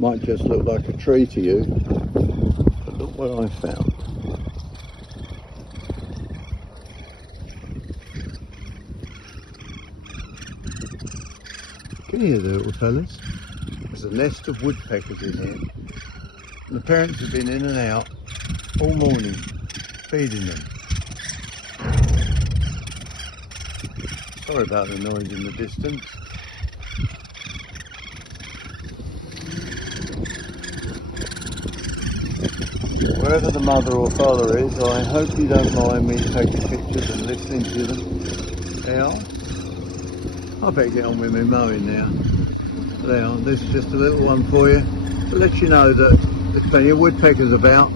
Might just look like a tree to you, but look what I found. Can you hear the little fellas? There's a nest of woodpeckers in here, and the parents have been in and out all morning feeding them. Sorry about the noise in the distance. Wherever the mother or father is, I hope you don't mind me taking pictures and listening to them. Now, I better get on with my mowing now. Now, this is just a little one for you to let you know that there's plenty of woodpeckers about.